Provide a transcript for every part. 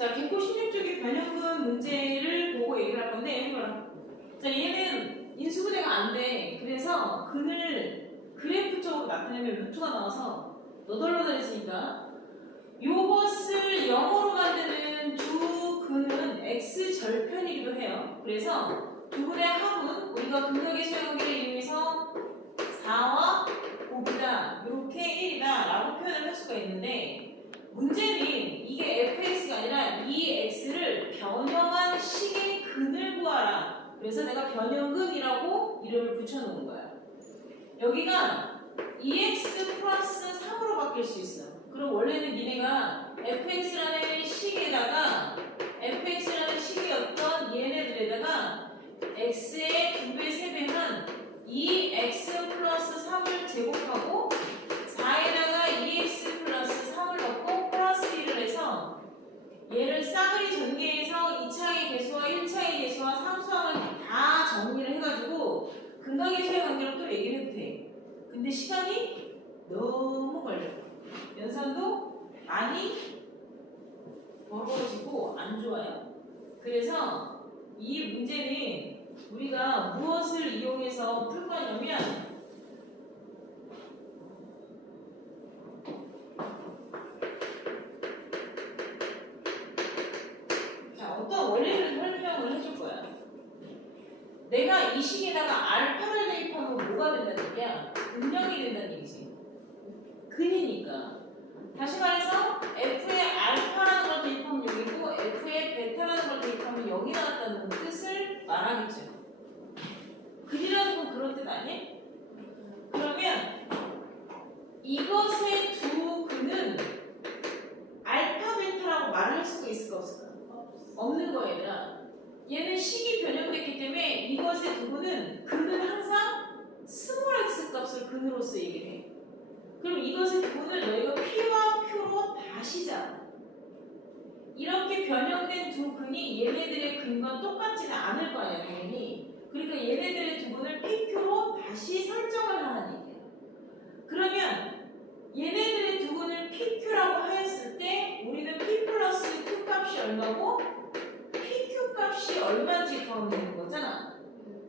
자, 개코 16쪽의 변형근 문제를 보고 얘기를 할 건데, 해봐라. 자, 얘는 인수분해가 안 돼. 그래서 근을 그래프적으로 나타내면 루트가 나와서 너덜너덜해지니까 요것을 0으로 만드는 두 근은 x절편이기도 해요. 그래서 두 근의 합은 우리가 근각의 수행관계를 이용해서 4와 5이다, 이렇게 1이다 라고 표현을 할 수가 있는데, 문제는 이게 fx가 아니라 이 x를 변형한 식의 근을 구하라. 그래서 내가 변형근이라고 이름을 붙여놓은 거야. 여기가 2x 플러스 3으로 바뀔 수 있어. 그럼 원래는 니네가 fx라는 식에다가 fx라는 식이었던 얘네들에다가 x의 2배, 3배한 2x 플러스 3을 제곱하고 4에다가 2x 플러스 3을 넣고 플러스 1을 해서 얘를 싸그리 전개해서 2차의 개수와 1차의 개수와 상수항을 다 정리를 해가지고 근각의 수의 관계로 또 얘기를 해도 돼. 근데 시간이 너무 걸려. 연산도 많이 벌어지고 안 좋아요. 그래서 이 문제는 우리가 무엇을 이용해서 풀 거냐면, 자, 어떤 원리를 설명을 해줄 거야. 내가 이 식에다가 알파를 대입하면 뭐가 된다는 얘기야? 운영이 된다는 얘기지. 근이니까. 다시 말해서 f의 알파라는 걸 대입하면 0이고 f의 베타라는 걸 대입하면 0이 나왔다는 뜻을 말하겠죠. 근이라는 건 그런 뜻 아니에요? 그러면 이것의 두 근은 알파, 베타라고 말할 수가 있을까 없을까? 없는 거야, 얘들아. 얘는 식이 변형됐기 때문에 이것의 두 근은 항상 스몰 x 값을 근으로서 얘기를 해. 그럼 이것의 두 근을 너희가 p와 q로 다시 잡아. 이렇게 변형된 두 근이 얘네들의 근과 똑같지는 않을 거 아니야, 당연히. 그러니까 얘네들의 두 근을 pq로 다시 설정을 하는 얘기야. 그러면 얘네들의 두 근을 pq라고 하였을 때 우리는 p 플러스 q 값이 얼마고 pq 값이 얼마인지 구하면 되는 거잖아.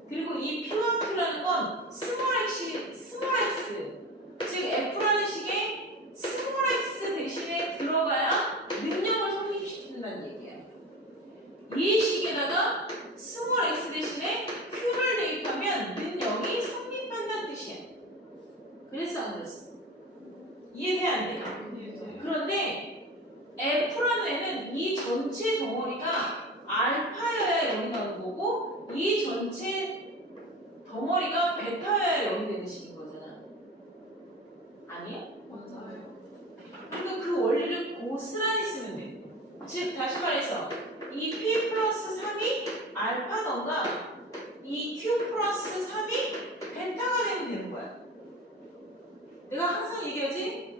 그리고 이 p와 q라는 건 스몰 x, 즉 f라는 식의 스몰 x 대신에 들어가야 능력을 성립시킨다는 얘기야. 이 식에다가 스몰 x 대신에 q를 대입하면 능력이 성립한다는 뜻이야. 그래서 안 그랬어? 이해돼 안 돼? 그런데 f라는 애는 이 전체 덩어리가 알파여야 0이 나오는 거고 이 전체 덩어리가 베타여야 0이 되는 식인 거잖아. 아니야? 맞아요. 그러니까 그 원리를 고스란히 쓰면 돼. 즉 다시 말해서 이 p 플러스 3이 알파던가 이 q 플러스 3이 베타가 되면 되는 거야. 내가 항상 얘기하지?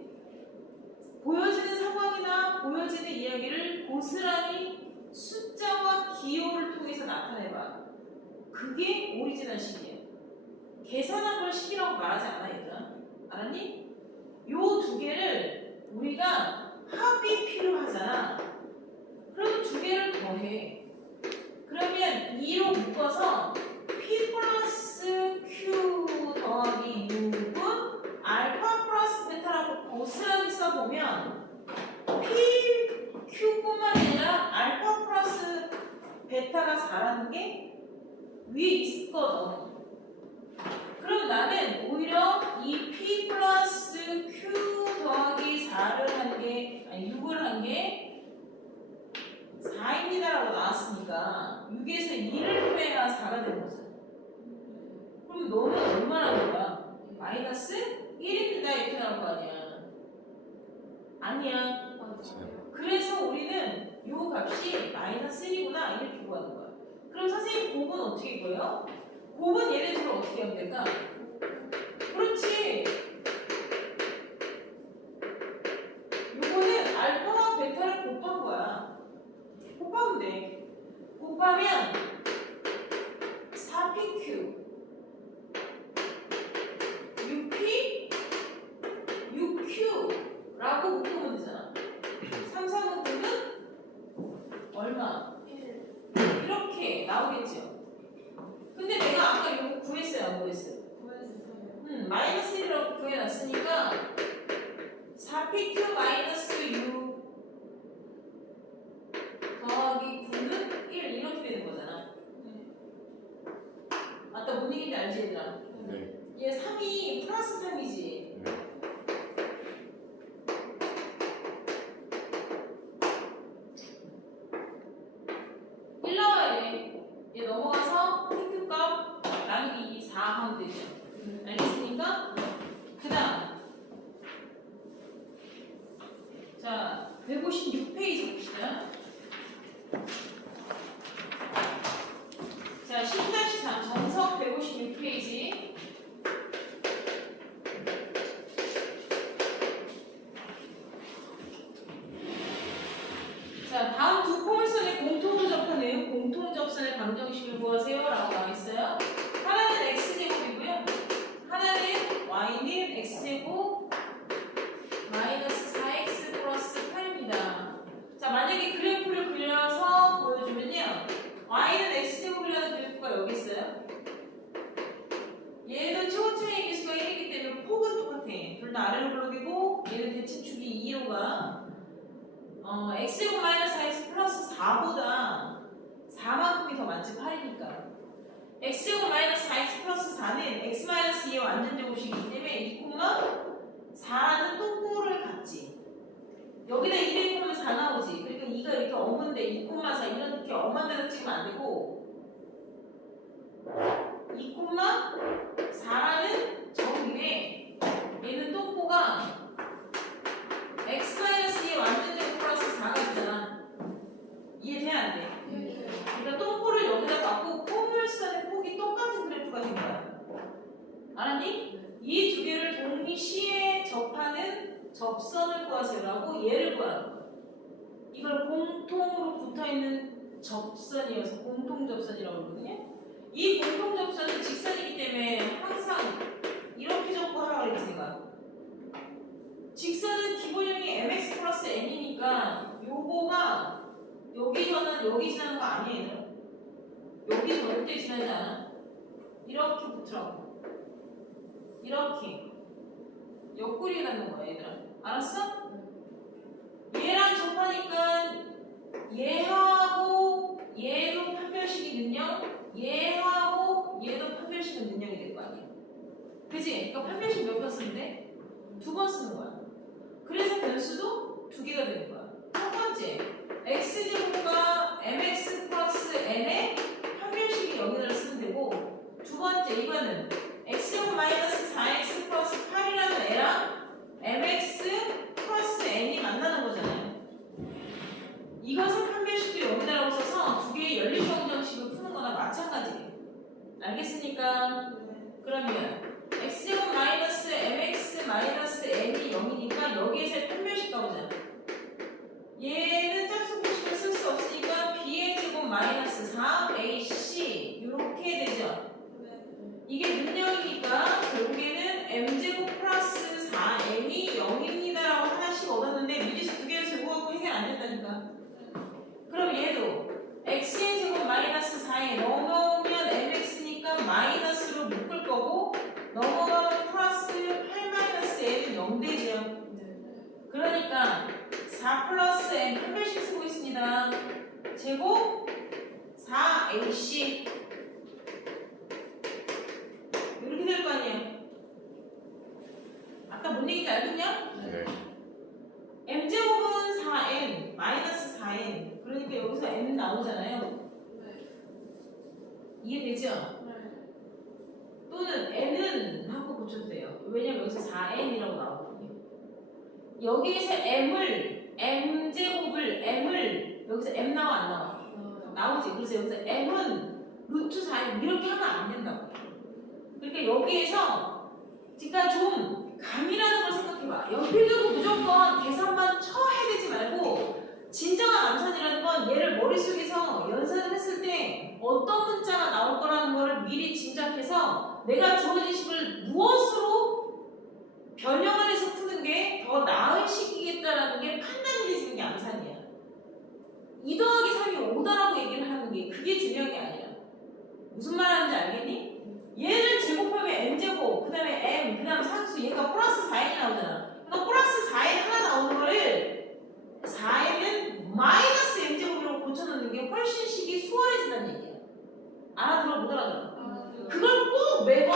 보여지는 상황이나 보여지는 이야기를 고스란히 숫자와 기호를 통해서 나타내봐. 그게 오리지널 식이야. 계산한 걸 식이라고 말하지 않아, 얘들아. 알았니? 요 두 개를 우리가 합이 필요하잖아. 그럼 두 개를 더해. 그러면 2로 묶어서 p 플러스 q 더하기 6은 알파 플러스 베타라고 고스란히 써보면 p, q뿐만 아니라 알파 플러스 베타가 4라는 게 위에 있거든. 그럼 나는 오히려 이 p 플러스 q 더하기 4를 한 게, 아니 6을 한 게 4입니다 라고 나왔으니까 6에서 2를 빼야 4가 되는 거잖아. 그럼 너는 얼마나 거야? 마이너스 1입니다 이렇게 나올 거 아니야. 아니야. 그래서 우리는 요 값이 마이너스 1이구나 이렇게 구하는 거야. 그럼 선생님 곱은 어떻게 구해요? 곱은 얘네들을 어떻게 하면 될까? 그렇지. 요거는 알파와 베타를 곱한 거야. 곱하면 돼. 곱하면 4pq 6p 6q라고 묶으면 되잖아. 3, 4, 5는 x 마이너스 u 더하기 9는 1 이렇게 되는 거잖아. 아까 뭔 얘기인지 알지 얘들아? 네. 얘 3이 플러스 3이지. 네. 1 나와야 돼. 얘 넘어가서 T값 나누기 4 하면 되죠. 알겠습니까? 그 다음 자 156페이지 봅시다. 자 10-3 정석 156페이지. 자 다음 두 포물선의 공통접하는 공통접선의 방정식을 구하세요 라고 나와있어요. 하나는 x제곱이고요, 하나는 y는 x제곱 마이너스 4x 플러스 8입니다. 자 만약에 그래프를 그려서 보여주면요, y는 x제곱이라는 그래프가 여기 있어요. 얘도 최고차의 개수가 1이기 때문에 폭은 똑같아. 둘 다 아래로 블록이고 얘는 대칭축이 2로가 x제곱 마이너스 4x 플러스 4보다 4만큼이 더 많지 8이니까. x제곱 마이너스 4x 플러스 4는 x 마이너스 2의 완전 제곱식이기 때문에 2,4라는 똥꼬를 갖지. 여기다 2 대입하면 4 나오지. 그러니까 2가 이렇게 어문데 2,4 이렇게 엄한 데다 찍으면 안 되고 2,4라는 정비에 얘는 똥꼬가 x 마이너스 2의 완전 제곱 플러스 4가 되잖아. 이해돼 안 돼? 그러니까 똥꼬를 여기다 갖고 포물선의 폭이 똑같은 그래프가 된 거야. 알았니? 이 두 개를 동시에 접하는 접선을 구하세요라고 얘를 구하는 거야. 이걸 공통으로 붙어있는 접선이어서 공통접선이라고 그러거든요. 이 공통접선은 직선이기 때문에 항상 이렇게 접고 하라고 그랬지 내가. 직선은 기본형이 mx 플러스 n이니까 요거가 여기서는 여기 지나는 거 아니에요. 여기 절대 지나지 않아. 이렇게 붙으라고. 이렇게 옆구리라는 거야 얘들아. 알았어? 얘랑 접하니까 얘하고 얘도 판별식이 능력, 얘하고 얘도 판별식은 능력이 될 거 아니야. 그치? 그러니까 판별식 몇 번 쓰면 돼? 2번 쓰는 거야. 그래서 변수도 2개가 되는 거야. 첫 번째 x제곱과 mx 플러스 n의 판별식이 여기다 쓰면 되고, 두 번째 이거는 x제곱 마이너스 4x 플러스 8이라는 애랑 mx 플러스 n이 만나는 거잖아요. 이것을 판별식도 여기다라고 써서 두 개의 연립방정식을 푸는 거나 마찬가지예요. 알겠습니까? 그러면 x제곱 마이너스 mx 마이너스 n이 0이니까 여기에서 판별식 가보자. 얘는 짝수공식을 쓸 수 없으니까 b의 제곱 마이너스 4ac 이렇게 되죠. 이게 능력이니까 결국에는 m제곱 플러스 4n이 0입니다 라고 하나씩 얻었는데 미지수 두 개를 제곱하고 해결 안 된다니까. 그럼 얘도 x의 제곱 마이너스 4에 넘어오면 mx니까 마이너스로 묶을 거고, 넘어가면 플러스 8 마이너스 n은 0 되죠. 그러니까 4 플러스 n 판별식 쓰고 있습니다. 제곱 4ac 이렇게 될 거 아니에요. 아까 뭔 얘기인지 알겠냐? 네. m제곱은 4n 마이너스 4n, 그러니까 여기서 n 나오잖아요. 이해되죠? 또는 n은 하고 고쳐도 돼요. 왜냐면 여기서 4n이라고 나오거든요. 여기에서 m제곱을 m을 여기서 m 나와 안 나와? 나오지. 그래서 여기서 m은 루트 4n 이렇게 하면 안 된다고. 그러니까 여기에서 그러니까 좀 감이라는 걸 생각해봐. 연필적으로 무조건 계산만 해야 되지 말고, 진정한 암산이라는 건 얘를 머릿속에서 연산을 했을 때 어떤 문자가 나올 거라는 거를 미리 짐작해서 내가 주어진 식을 무엇으로 변형을 해서 푸는 게 더 나은 식이겠다라는 게 판단이 되지는 게 암산이야. 2 더하기 3이 5다라고 얘기를 하는 게 그게 중요한 게 아니라. 무슨 말 하는지 알겠니? 얘를 제곱하면 n제곱, 그 다음에 m, 그 다음 상수, 얘가 플러스 4n이 나오잖아. 그러니까 플러스 4n 하나 나오는 알아들어 못 알아들어? 그걸 꼭 매번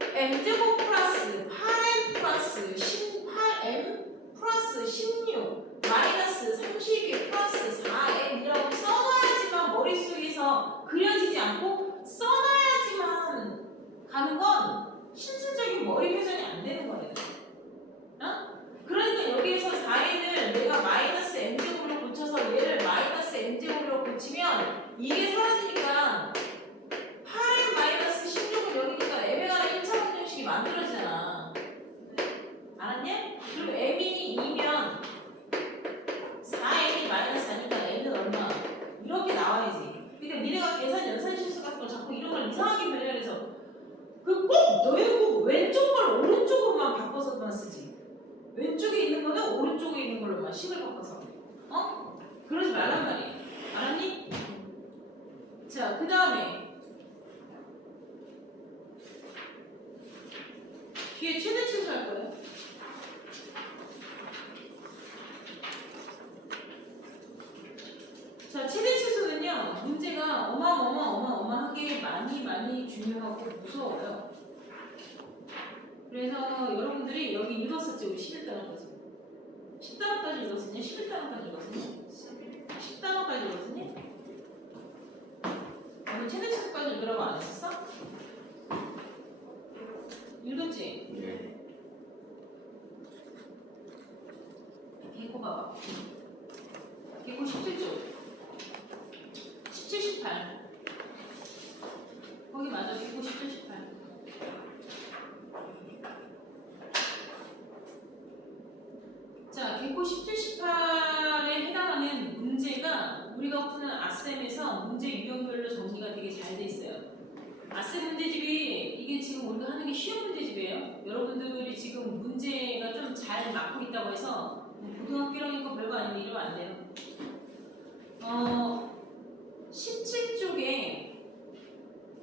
m제곱 플러스 8m 플러스 18m 플러스 16 마이너스 32 플러스 4m이라고 써놔야지만 머릿속에서 그려지지 않고 써놔야지만 가는 건 실질적인 머리 회전이 안 되는 거예요. 어? 그러니까 여기에서 4n을 내가 마이너스 m제곱으로 고쳐서 얘를 마이너스 m제곱으로 고치면 이게 사라지니까 8m 마이너스 16은 여기니까 m에 관한 1차 방정식이 만들어지잖아. 알았냐? 그리고 m이 2면 4m이 마이너스 아니니까 n은 얼마? 이렇게 나와야지. 그러니까 니네가 계산 연산 실수 같은 거 자꾸 이런 걸 이상하게 변형해서 너희는 꼭 왼쪽 걸 오른쪽으로만 바꿔서만 쓰지. 왼쪽에 있는 거는 오른쪽에 있는 걸로만 식을 바꿔서. 어? 그러지 말란 말이야. 알았니? 자, 그 다음에 뒤에 최대 치수 할 거예요. 자, 최대 치수는요, 문제가 어마어마하게 많이 중요하고 무서워요. 그래서 여러분들이 여기 읽었었지, 우리 11단원까지. 10단원까지 읽었었냐? 11단원까지 읽었었냐? 10단원까지 읽었었냐? 오늘 최대 치수까지 읽으라고 안 했었어? 읽었지? 네. 개코 봐봐. 개코 17쪽. 17, 18. 거기 맞아. 개코 17, 18. 자, 개코 17, 18에 해당하는 문제가 우리가 푸는 아셈에서 문제 유형별로 정리가 되게 잘 돼 있어요. 아셈 문제집이 이게 지금 우리가 하는 게 쉬운 문제집이에요. 여러분들이 지금 문제가 좀 잘 맞고 있다고 해서 고등학교 1학년 거 별거 아니면 이러면 안 돼요. 17쪽에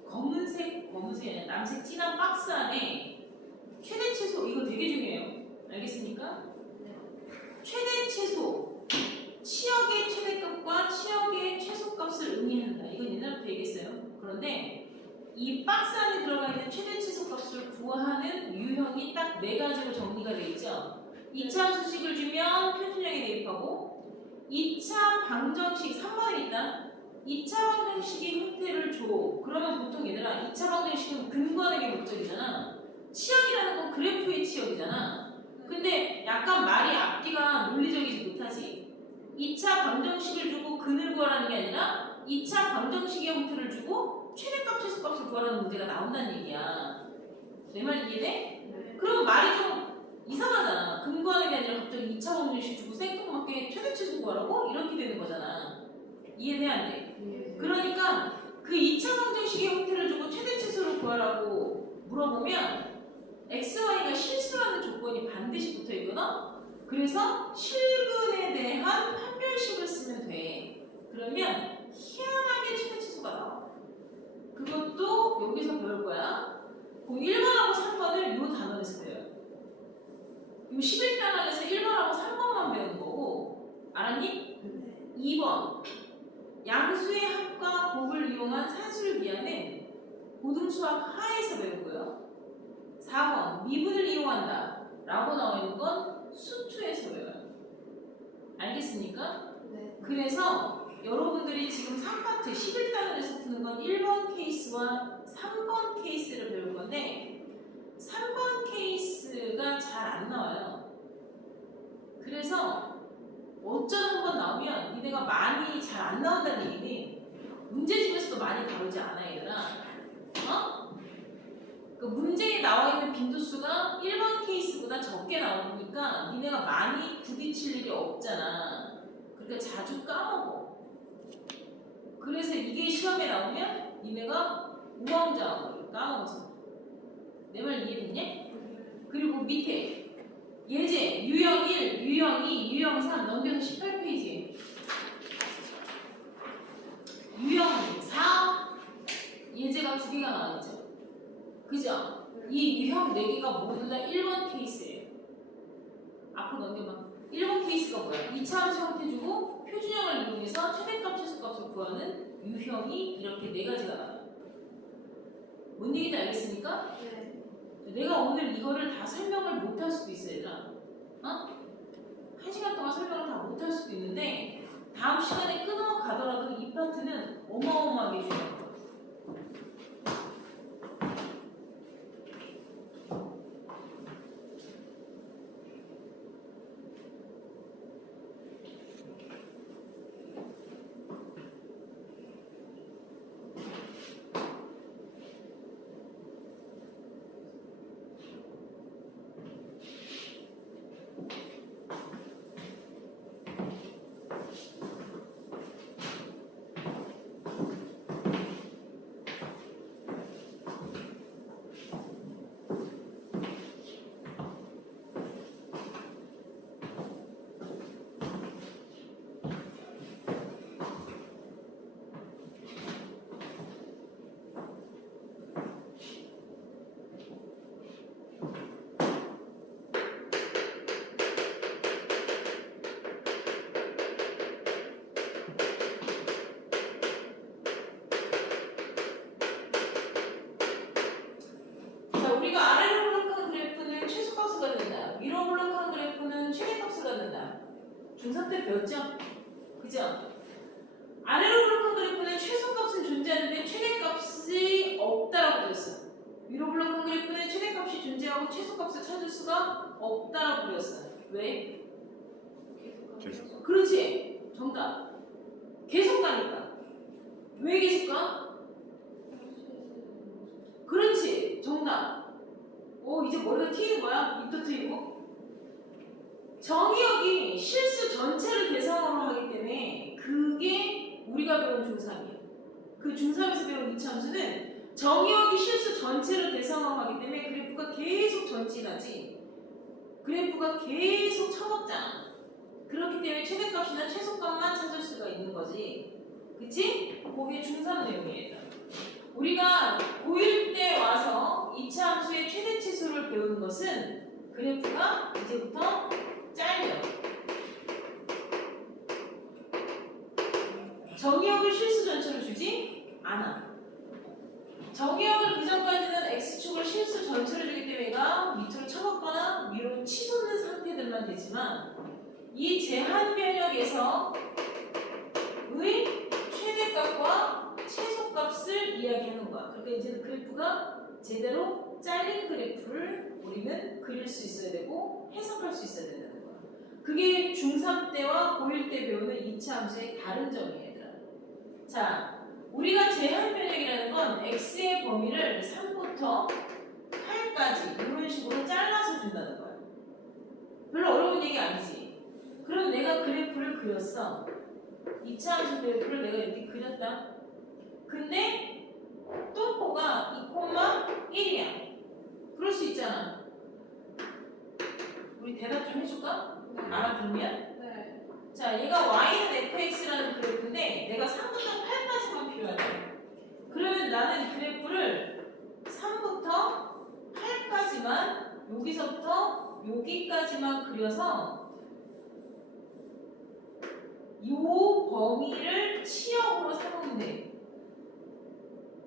검은색이 아니라 남색 진한 박스 안에 최대 최소, 이거 되게 중요해요. 알겠습니까? 최대 최소, 치역의 최대값과 치역의 최소값을 의미한다. 이건 옛날부터 얘기했어요. 그런데 이 박스 안에 들어가 있는 최대 최소값을 구하는 유형이 딱 4가지로 정리가 되어 있죠. 2차 함수식을 주면 표준형에 대입하고 2차 방정식 3번에 있다. 2차 방정식의 형태를 줘. 그러면 보통 얘들아 2차 방정식은 근거하는 게 목적이잖아. 치역이라는 건 그래프의 치역이잖아. 근데 약간 말이 앞뒤가 논리적이지 못하지. 2차 방정식을 주고 근을 구하라는 게 아니라 2차 방정식의 형태를 주고 최대값, 최소값을 구하라는 문제가 나온다는 얘기야. 내 말 이해돼? 그러면 말이 좀 이상하잖아. 근거하는 게 아니라 갑자기 2차 방정식 주고 생뚱맞게 최대, 최소 구하라고? 이렇게 되는 거잖아. 이해돼 안 돼? 그러니까 그 2차 방정식의 형태를 주고 최대, 최소를 구하라고 물어보면 x, y가 실수라는 조건이 반드시 붙어 있거든. 그래서 실근에 대한 판별식을 쓰면 돼. 그러면 희한하게 최대 치수가 나와. 그것도 여기서 배울 거야. 그 1번하고 3번을 이 단원에서 배워요. 이 11단원에서 1번하고 3번만 배우는 거고, 알았니? 2번 양수의 합과 곱을 이용한 산수를 기하는 고등수학 하에서 배우고요. 4번 미분을 이용한다 라고 나와 있는 건 수투에서 배워요. 알겠습니까? 네. 그래서 여러분들이 지금 3파트 11단원에서 푸는 건 1번 케이스와 3번 케이스를 배울 건데 3번 케이스가 잘 안 나와요. 그래서 어쩌다 한번 나오면 니네가 많이 잘 안 나온다는 얘기는 문제집에서도 많이 다루지 않아 얘들아. 어? 그 문제에 나와 있는 빈도수가 1번 케이스보다 적게 나오니까 니네가 많이 부딪힐 일이 없잖아. 그러니까 자주 까먹어. 그래서 이게 시험에 나오면 니네가 우왕좌왕을 까먹어서. 내 말 이해됐냐? 그리고 밑에 예제 유형 1, 유형 2, 유형 3 넘겨서 18페이지에 유형 4 예제가 2개가 나와있죠. 그죠? 이 유형 4개가 모두 다 1번 케이스예요. 앞으로 넘겨봐. 1번 케이스가 뭐야? 2차 함수 형태 주고 표준형을 이용해서 최대값, 최소값을 구하는 유형이 이렇게 4가지가 나와요. 뭔 얘기인지 알겠습니까? 네. 내가 오늘 이거를 다 설명을 못 할 수도 있어, 얘들아. 어? 1시간 동안 설명을 다 못 할 수도 있는데 다음 시간에 끊어가더라도 이 파트는 어마어마하게 중요한 거야. 자, 우리가 아래로 블록한 그래프는 최소값을 갖는다. 위로 블록한 그래프는 최대값을 갖는다. 중3 때 배웠죠? 그죠? 아래로 블록한 그래프는 최소값은 존재하는데 최대값이 없다라고 되었어. 위로 블록한 그래프는 최대값이 존재하고 최소값을 찾을 수가 없다라고 되었어. 왜? 계속. 그렇지. 정답. 계속 가니까. 왜 계속 가? 그렇지. 정답. 이제 머리가 트이는 거야? 입도 트이고. 정의역이 실수 전체를 대상으로 하기 때문에 그게 우리가 배운 중3이야. 그 중3에서 배운 이차함수는 정의역이 실수 전체를 대상으로 하기 때문에 그래프가 계속 전진하지. 그래프가 계속 처먹잖아. 그렇기 때문에 최대값이나 최소값만 찾을 수가 있는 거지. 그치? 그게 중3 내용이에요. 우리가 고1 때 와서 이차함수의 최대치수를 배우는 것은 그래프가 이제부터 잘려. 정의역을 실수 전체로 주지 않아. 정의역을 그 전까지는 x축을 실수 전체로 주기 때문에 얘가 밑으로 쳐먹거나 위로 치솟는 상태들만 되지만 이 제한 변역에서 의 최대값과 최소값을 이야기하는 거야. 그러니까 이제는 그래프가 제대로 잘린 그래프를 우리는 그릴 수 있어야 되고 해석할 수 있어야 된다는 거야. 그게 중3 때와 고1 때 배우는 이차 함수의 다른 점이에요. 얘들아. 자, 우리가 제한 변역이라는 건 x의 범위를 3부터 8까지 이런 식으로 잘라서 준다는 거야. 별로 어려운 얘기 아니지. 그럼 내가 그래프를 그렸어. 이차 함수 그래프를 내가 이렇게 그렸다. 근데 똥꼬가 2,1이야. 그럴 수 있잖아. 우리 대답 좀 해줄까? 알아들으면? 네. 자, 얘가 y는 fx라는 그래프인데 내가 3부터 8까지만 필요하대. 그러면 나는 그래프를 3부터 8까지만 여기서부터 여기까지만 그려서 요 범위를 치역으로 삼으면 돼.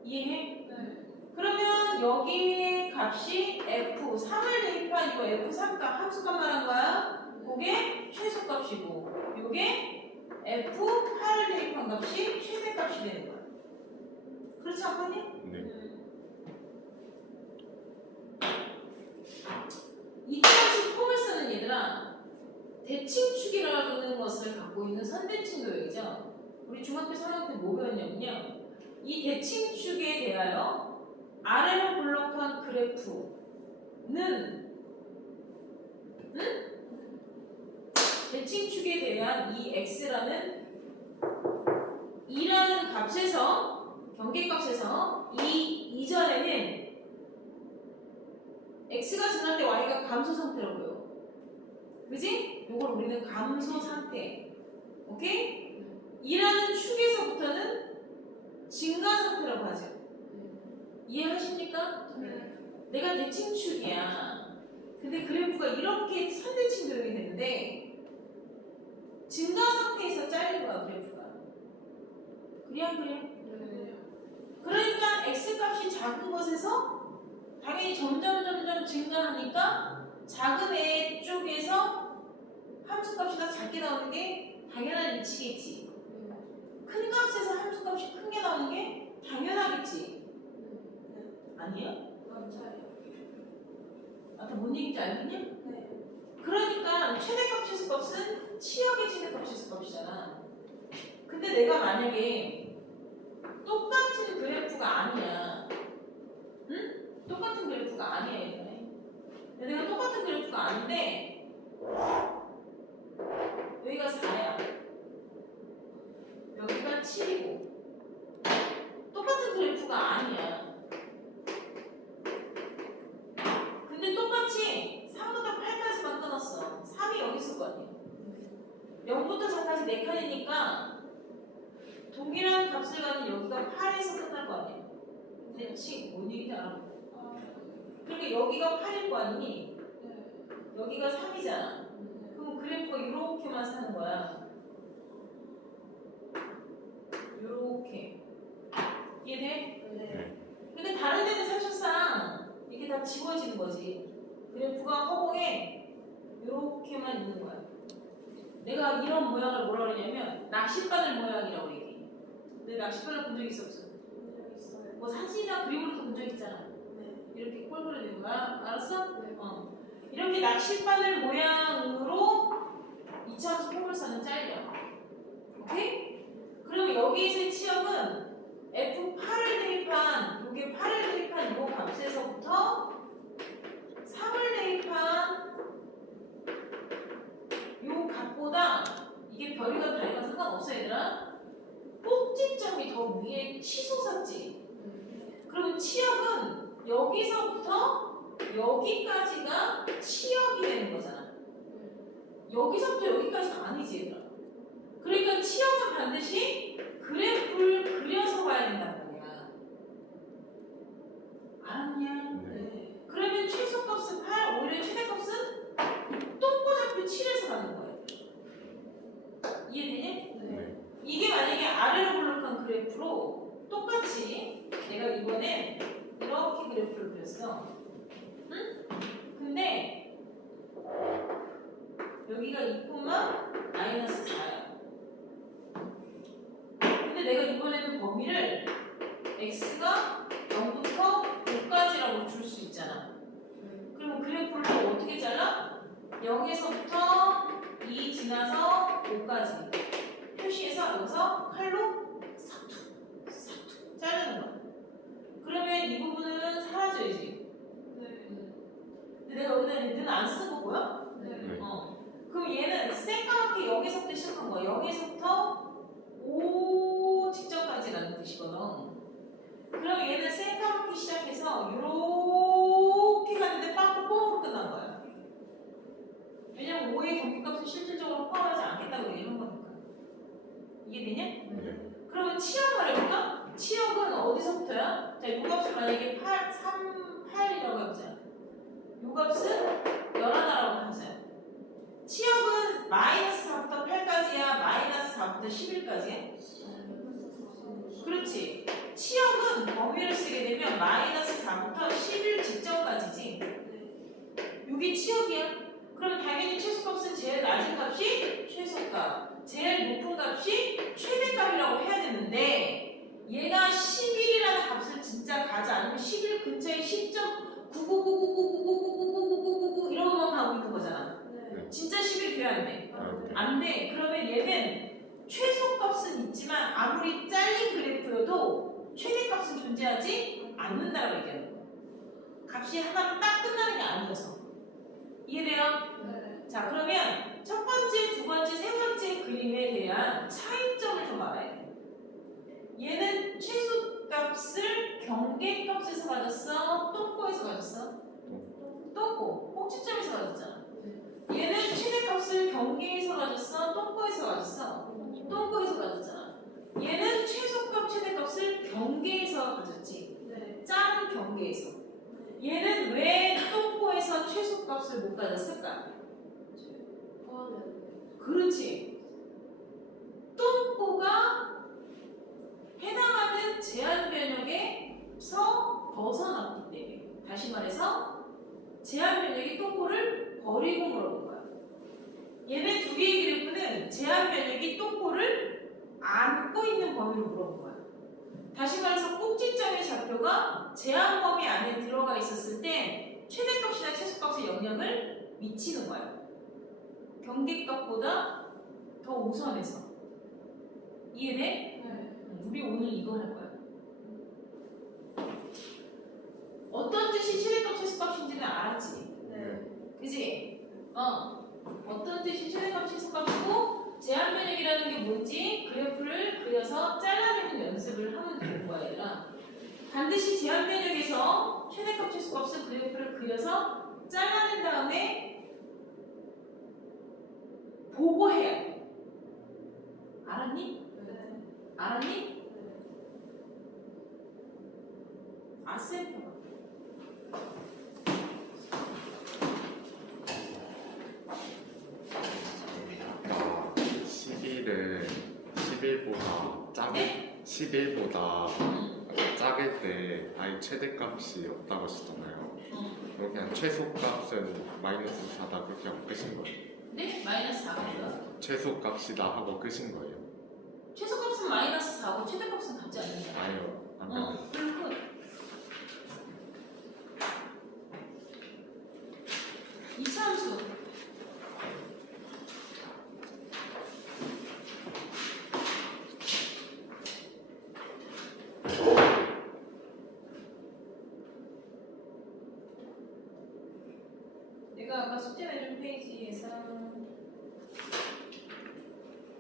이해해? 네. 그러면 여기 값이 f3을 대입한 이거 f3값 함수값 말한 거야. 그게 최소값이고 요게 f8을 대입한 값이 최대값이 되는 거야. 그렇지 않겠니? 네. 이 함수 폼을 쓰는 얘들아 대칭축이라는 것을 갖고 있는 선대칭 도형이죠. 우리 중학교 3학년 때 뭐 배웠냐면요. 이 대칭축에 대하여 아래로 블록한 그래프는 대칭축에 대한 이 x라는 2라는 값에서 경계값에서 이 이전에는 x가 지날 때 y가 감소 상태로 보여. 그지? 이걸 우리는 감소 상태. 오케이? 2라는 축에서부터는 증가 상태라고 하죠. 이해하십니까? 네. 내가 대칭축이야. 근데 그래프가 이렇게 선대칭 도형이 되는데 증가 상태에서 잘린 거야 그래프가. 그래 안 그래? 네. 그러니까 x값이 작은 것에서 당연히 점점 증가하니까 작은 애 쪽에서 함수값이 더 작게 나오는 게 당연한 이치겠지. 큰 값에서 함수값이 큰 게 나오는 게 당연하겠지. 아니에요? 아까 뭔 얘기인지 알겠냐? 그러니까 최대값 최소값은 치역의 최대값 최소값이잖아. 근데 내가 만약에 똑같은 그래프가 아니야. 응? 똑같은 그래프가 아니야 얘들아. 근데 내가 똑같은 그래프가 아닌데 여기가 4야. 여기가 7이고 똑같은 그래프가 아니야. 근데 똑같이 3부터 8까지만 끊었어. 3이 여기 있을 거 아니야. 0부터 4까지 4칸이니까 동일한 값을 가진 여기가 8에서 끝날 거 아니야. 대칭 뭔 얘기인지 알아? 그러니까 여기가 8일 거 아니니? 여기가 3이잖아. 그럼 그래프가 이렇게만 사는 거야. 요렇게. 이해돼? 근데 다른 데는 사실상 이게 다 지워지는 거지. 그래프가 허공에 요렇게만 있는 거야. 내가 이런 모양을 뭐라 그러냐면 낚싯바늘 모양이라고 얘기해. 근데 낚싯바늘 본 적 있어 없어? 뭐 사진이나 그림으로도 본 적 있잖아. 이렇게 꼴 그려진 거야. 알았어? 이렇게 낚싯바늘 모양으로 2차원수 포물선은 잘려. 오케이? 그럼 여기에서의 치역은 F8을 대입한 요게 8을 대입한 요 값에서부터 3을 대입한 요 값보다 이게 별이가 다리가 상관없어 얘들아. 꼭지점이 더 위에 치솟았지. 그럼 치역은 여기서부터 여기까지가 치역이 되는 거잖아. 여기서부터 여기까지가 아니지 얘들아. 그러니까 치역은 반드시 그래프를 그려서 봐야 된다는 거야. 알았냐? 그러면 최소값은 8, 오히려 최대값은 똥꼬잡표 7에서 가는 거예요. 이해되냐? 이게 만약에 아래로 블록한 그래프로 똑같이 내가 이번엔 이렇게 그래프를 그렸어. 응? 근데 여기가 2,-4야. 근데 내가 이번에는 범위를 x가 0부터 5까지라고 줄 수 있잖아. 그럼 그래프를 또 어떻게 잘라? 0에서부터 2 지나서 5까지 표시해서 여기서 칼로 사투 자르는 거야. 그러면 이 부분은 사라져야지. 근데 내가 여기다 는 안 쓴 거 보여? 그럼 얘는 새까맣게 0에서부터 시작한 거야. 0에서부터 5 직전까지라는 뜻이거든. 그럼 얘는 새까맣게 시작해서 이렇게 갔는데 빵꾸 뽕으로 끝난 거야. 왜냐면 5의 경계값은 실질적으로 포함하지 않겠다고 얘기한 거니까. 이해되냐? 그러면 치역을 해볼까? 치역은 어디서부터야? 자, 요 값을 만약에 8이라고 해보자. 요 값은 11라고 하자. 치역은 -4부터 8까지야? -4부터 11까지야? 그렇지. 치역은 범위를 쓰게 되면 -4부터 11 직전까지지. 이게 치역이야. 그럼 당연히 최소값은 제일 낮은 값이 최소값, 제일 높은 값이 최대값이라고 해야 되는데 얘가 11이라는 값을 진짜 가지 않으면 11 근처에 10.9999999999999 이런 것만 가고 있는 거잖아. 진짜 11 돼야 안 돼? 안 돼. 그러면 얘는 최소값은 있지만 아무리 잘린 그래프여도 최대값은 존재하지 않는다고 얘기하는 거야. 값이 하나로 딱 끝나는 게 아니어서. 이해돼요? 자, 그러면 첫 번째, 두 번째, 세 번째 그림에 대한 차이점을 좀 알아야 돼. 얘는 최소값을 경계값에서 가졌어? 똥꼬에서 가졌어? 똥꼬, 꼭지점에서 가졌잖아. 얘는 최대값을 경계에서 가졌어? 똥꼬에서 가졌어? 똥꼬에서 가졌잖아. 얘는 최소값, 최대값을 경계에서 가졌지. 작은 경계에서. 얘는 왜 똥꼬에서 최소값을 못 가졌을까? 그렇지. 똥꼬가 해당하는 제한 변역의 안고 있는 범위로 물어본 거야. 다시 말해서 꼭지점의 좌표가 제한 범위 안에 들어가 있었을 때 최대값이나 최소값의 영향을 미치는 거야. 경계값보다 더 우선해서. 이해돼? 네. 우리 오늘 이거 할 거야. 어떤 뜻이 최대값, 최소값인지는 알았지? 네. 그지? 어떤 뜻이 최대값, 최소값이고 제한 면역이라는 게 뭔지 그래프를 그려서 잘라내는 연습을 하면 되는 거야, 얘들아. 반드시 제한 면역에서 최대값, 최소값을 그래프를 그려서 잘라낸 다음에 보고 해야 돼. 알았니? 네. 알았니? 아셈. 11보다 네? 11보다 작을 때 아예 최대값이 없다고 하시잖아요. 그럼 그냥 최소값은 마이너스 4다 그렇게 하고 끝인 거예요. 네? 마이너스 4고요. 최소값이다 하고 끝인 거예요. 최소값은 마이너스 4고 최대값은 같지 않는다. 아니요. 안 돼요. 그리고 이차함수 내가 아까 숙제 내준 페이지에서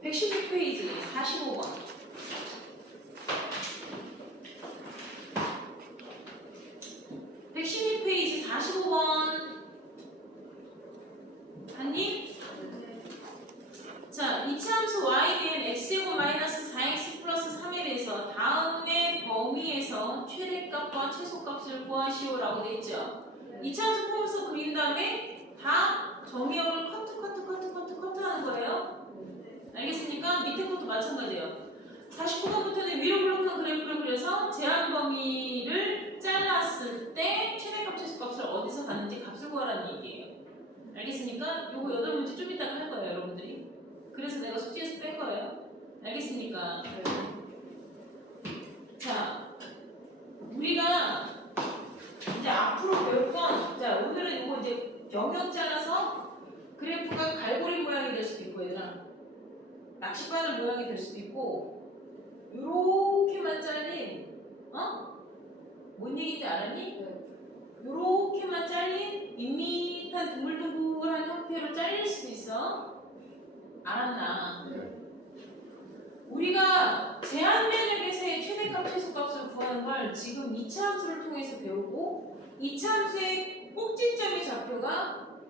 116페이지 45번 116페이지 45번 봤니? 자, 이차함수 y는 x제곱 마이너스 4x 플러스 3에 대해서 다음의 범위에서 최대값과 최소값을 구하시오라고 돼 있죠. 이차함수 폼에서 그린 다음에 다 정의역을 커트 하는 거예요. 알겠습니까? 밑에 것도 마찬가지예요. 49번부터는 위로 블록한 그래프를 그려서 제한 범위를 잘랐을 때 최대값, 최소값을 어디서 갖는지 값을 구하라는 얘기예요. 알겠습니까? 요거 8문제 좀 이따가 할 거예요, 여러분들이. 그래서 내가 숙제에서 뺀 거예요. 알겠습니까? 자, 우리가 이제 앞으로 배울 건, 자, 오늘은 이거 이제 영역 잘라서 그래프가 갈고리 모양이 될 수도 있고, 얘들아. 낚시바늘 모양이 될 수도 있고, 요렇게만 잘린, 뭔 얘기인지 알았니? 요렇게만 잘린 밋밋한 둥글둥글한 형태로 잘릴 수도 있어. 알았나? 우리가 제한 면역에서의 최대값, 최소값을 구하는 걸 지금 2차 함수를 통해서 배우고 2차 함수의 꼭지점의 좌표가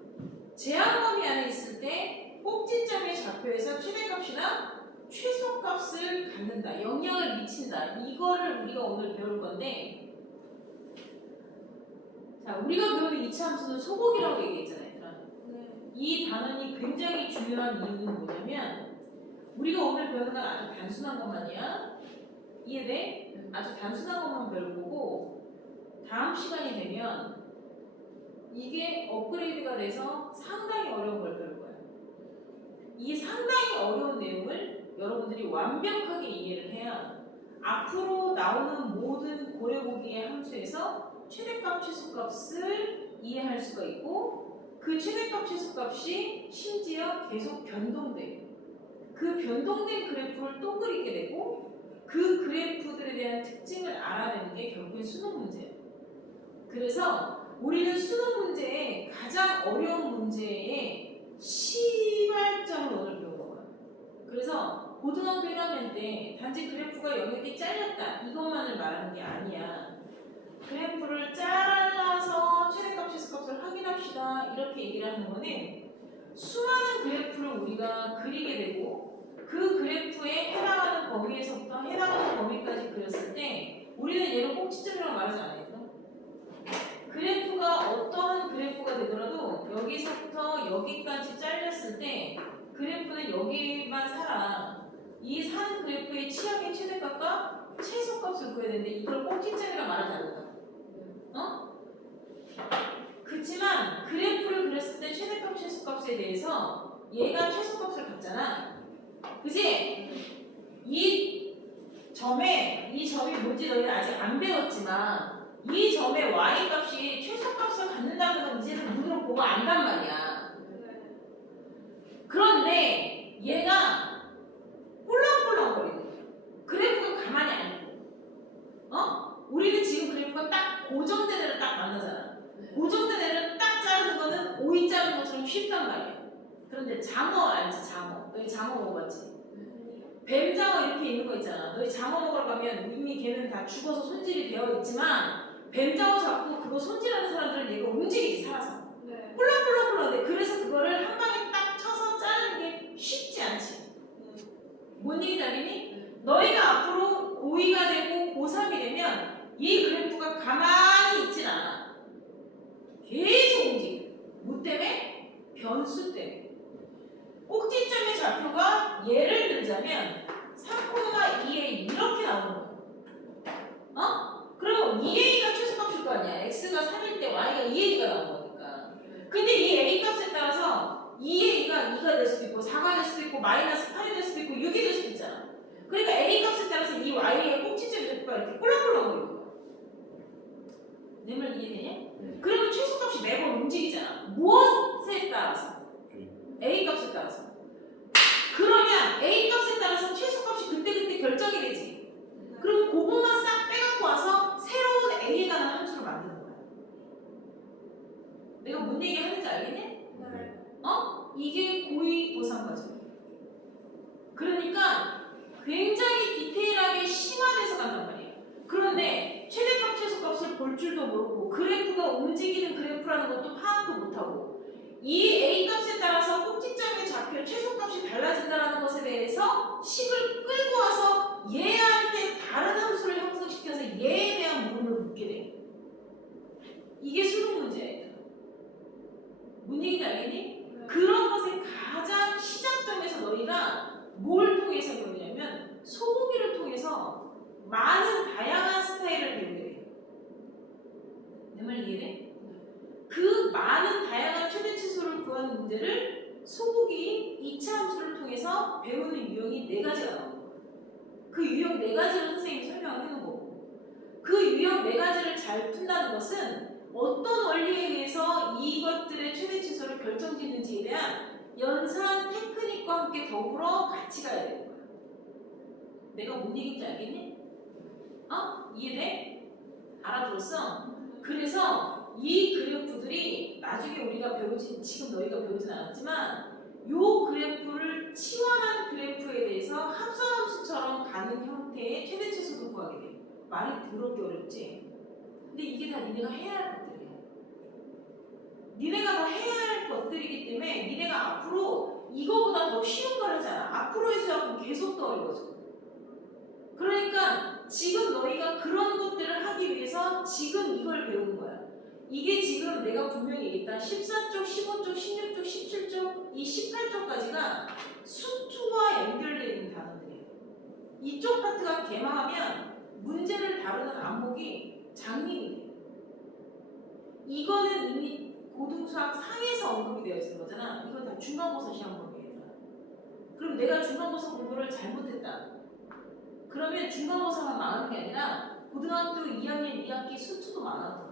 제한 범위 안에 있을 때 꼭지점의 좌표에서 최대값이나 최소값을 갖는다. 영향을 미친다. 이거를 우리가 오늘 배울 건데, 자, 우리가 배우는 2차 함수는 소복이라고 얘기했잖아요. 얘들아. 이 단원이 굉장히 중요한 이유는 뭐냐면 우리가 오늘 배우는 건 아주 단순한 것만이야. 이해돼? 아주 단순한 것만 배울 거고 다음 시간이 되면 이게 업그레이드가 돼서 상당히 어려운 걸 배울 거야. 이 상당히 어려운 내용을 여러분들이 완벽하게 이해를 해야 앞으로 나오는 모든 고려보기의 함수에서 최대값, 최소값을 이해할 수가 있고 그 최대값, 최소값이 심지어 계속 변동돼요. 그 변동된 그래프를 또 그리게 되고 그 그래프들에 대한 특징을 알아내는 게 결국엔 수능 문제예요. 그래서 우리는 수능 문제의 가장 어려운 문제의 시발점을 오늘 배운 거예요. 그래서 고등학교 1학년 때 단지 그래프가 영역이 잘렸다 이것만을 말하는 게 아니야. 그래프를 잘라서 최대값, 최소값을 확인합시다 이렇게 얘기를 하는 거는 수많은 그래프를 우리가 그리게 되고 그 그래프에 해당하는 범위에서부터 해당하는 범위까지 그렸을 때 우리는 얘를 꼭지점이라고 말하지 않아요. 그래프가 어떠한 그래프가 되더라도 여기서부터 여기까지 잘렸을 때 그래프는 여기만 살아. 이 산 그래프의 취향의 최대값과 최소값을 구해야 되는데 이걸 꼭지점이라고 말하지 않는다. 그렇지만 그래프를 그렸을 때 최대값, 최소값에 대해서 얘가 최소값을 갖잖아. 그지? 이 점이 뭔지 너희는 아직 안 배웠지만 이 점의 y 값이 최소값을 갖는다는 건 이제는 눈으로 보고 안단 말이야. 그런데 얘가 꿀렁꿀렁거리는 거야. 그래프가 가만히 안 있고, 우리는 지금 그래프가 딱 고정된 애를 딱 만나잖아. 고정된 애를 딱 자르는 거는 오이 자르는 것처럼 쉽단 말이야. 그런데 장어 알지? 장어. 너희 장어 먹어봤지? 뱀장어 이렇게 있는 거 있잖아. 너희 장어 먹으러 가면 이미 걔는 다 죽어서 손질이 되어 있지만 뱀장어 잡고 그거 손질하는 사람들은 얘가 움직이지 살아서. 꿀렁꿀렁꿀렁. 그래서 그거를 한 방에 딱 쳐서 자르는 게 쉽지 않지. 뭔 얘기인지 알겠니? 너희가 앞으로 고2가 되고 고3이 되면 이 그래프가 가만히 있진 않아. 계속 움직여. 뭐 때문에? 변수 때문에. 꼭지점의 좌표가 예를 들자면 3,2a 이렇게 나오는 거야. 그럼 2a가 최소값일 거 아니야. x가 3일 때 y가 2a가 나온 거니까. 근데 이 a 값에 따라서 2a가 2가 될 수도 있고 4가 될 수도 있고 마이너스 8이 될 수도 있고 6이 될 수도 있잖아. 그러니까 a 값에 따라서 이 y의 꼭지점의 좌표가 이렇게 꿀렁꿀렁거리는 거야. 내 말 이해되냐? 그러면 최소값이 매번 움직이잖아. 무엇에 따라서? a 값에 따라서. 그러면 a 값에 따라서 최소값이 그때그때 결정이 되지. 그럼 그것만 싹 빼갖고 와서 새로운 a에 관한 함수를 만드는 거야. 내가 뭔 얘기 하는지 알겠니? 이게 고2, 고3 과정. 그러니까 굉장히 디테일하게 심화돼서 간단 말이야. 그런데 최대값, 최소값을 볼 줄도 모르고 그래프가 움직이는 그래프라는 것도 파악도 못하고 이 a 값에 따라서 꼭지점의 좌표 최소값이 달라진다는 것에 대해서 식을 끌고 와서 얘한테 다른 함수를 형성시켜서 얘에 대한 물음을 묻게 돼. 이게 수능 문제야. 뭔 얘기인지 알겠니? 그런 것의 가장 시작점에서 너희가 뭘 통해서 배우냐면 소고기를 통해서 많은 다양한 스타일을 배우게 돼. 내 말 이해돼? 그 많은 다양한 최대치수를 구하는 문제를 소고기인 2차 함수를 통해서 배우는 유형이 4가지가 나오는 거야. 그 유형 4가지를 선생님이 설명을 해놓은 거고 그 유형 4가지를 잘 푼다는 것은 어떤 원리에 의해서 이것들의 최대치수를 결정짓는지에 대한 연산 테크닉과 함께 더불어 같이 가야 되는 거야. 내가 뭔 얘기인지 알겠니? 이해돼? 알아들었어? 그래서 이 그래프들이 나중에 우리가 배우지, 지금 너희가 배우진 않았지만 요 그래프를 치환한 그래프에 대해서 합성함수처럼 가는 형태의 최대치수도 구하게 돼. 말이 더럽게 어렵지? 근데 이게 다 니네가 해야 할 것들이야. 니네가 다 해야 할 것들이기 때문에 니네가 앞으로 이거보다 더 쉬운 걸 하잖아. 앞으로의 수학은 계속 더 어려워져. 그러니까 지금 너희가 그런 것들을 하기 위해서 지금 이걸 배우는 거야. 이게 지금 내가 분명히 얘기했다. 14쪽, 15쪽, 16쪽, 17쪽, 이 18쪽까지가 수투와 연결되어 있는 단어들이에요. 이쪽 파트가 개망하면 문제를 다루는 안목이 장님이 돼. 이거는 이미 고등수학 상에서 언급이 되어 있는 거잖아. 이건 다 중간고사 시험 범위예요. 그럼 내가 중간고사 공부를 잘못했다. 그러면 중간고사만 망하는 게 아니라 고등학교 2학년 2학기 수투도 망하는 거야.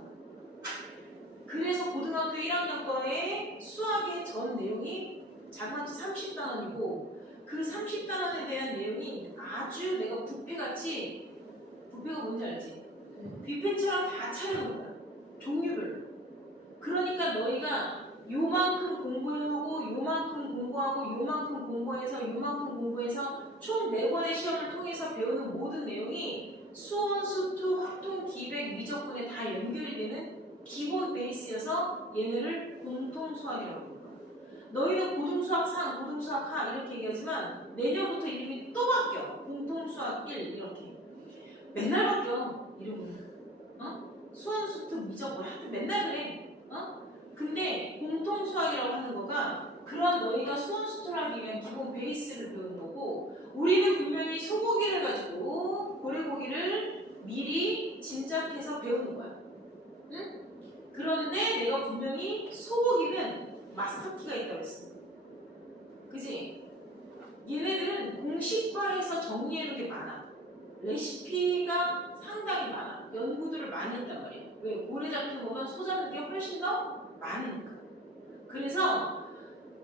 그래서 고등학교 1학년 거에 수학의 전 내용이 자그마치 30단원이고 그 30단원에 대한 내용이 아주 내가 뷔페같이, 뷔페가 뭔지 알지? 뷔페처럼 다 차려놓은 거야. 종류별로. 그러니까 너희가 요만큼 공부하고 요만큼 공부하고 요만큼 공부해서 요만큼 공부해서 총 4번의 시험을 통해서 배우는 모든 내용이 수원, 수투, 합동, 기백, 미적분에 다 연결이 되는 기본 베이스여서 얘네를 공통수학이라고 합니다. 너희는 고등수학 3, 고등수학 하 이렇게 얘기하지만 내년부터 이름이 또 바뀌어. 공통수학 1 이렇게. 맨날 바뀌어 이름은. 수원, 수투, 미적분 하여튼 맨날 그래. 근데 공통수학이라고 하는 거가 그런 너희가 수원, 수투를 하기 위한 기본 베이스를 배우는 거고 우리는 분명히 소고기를 가지고 고래고기를 미리 짐작해서 배우는 거야. 응? 그런데 내가 분명히 소고기는 마스터키가 있다고 했어. 그지? 얘네들은 공식화해서 정리해놓은 게 많아. 레시피가 상당히 많아. 연구들을 많이 했단 말이야. 왜? 오래 잡힌 거면 소 잡는 게 훨씬 더 많으니까. 그래서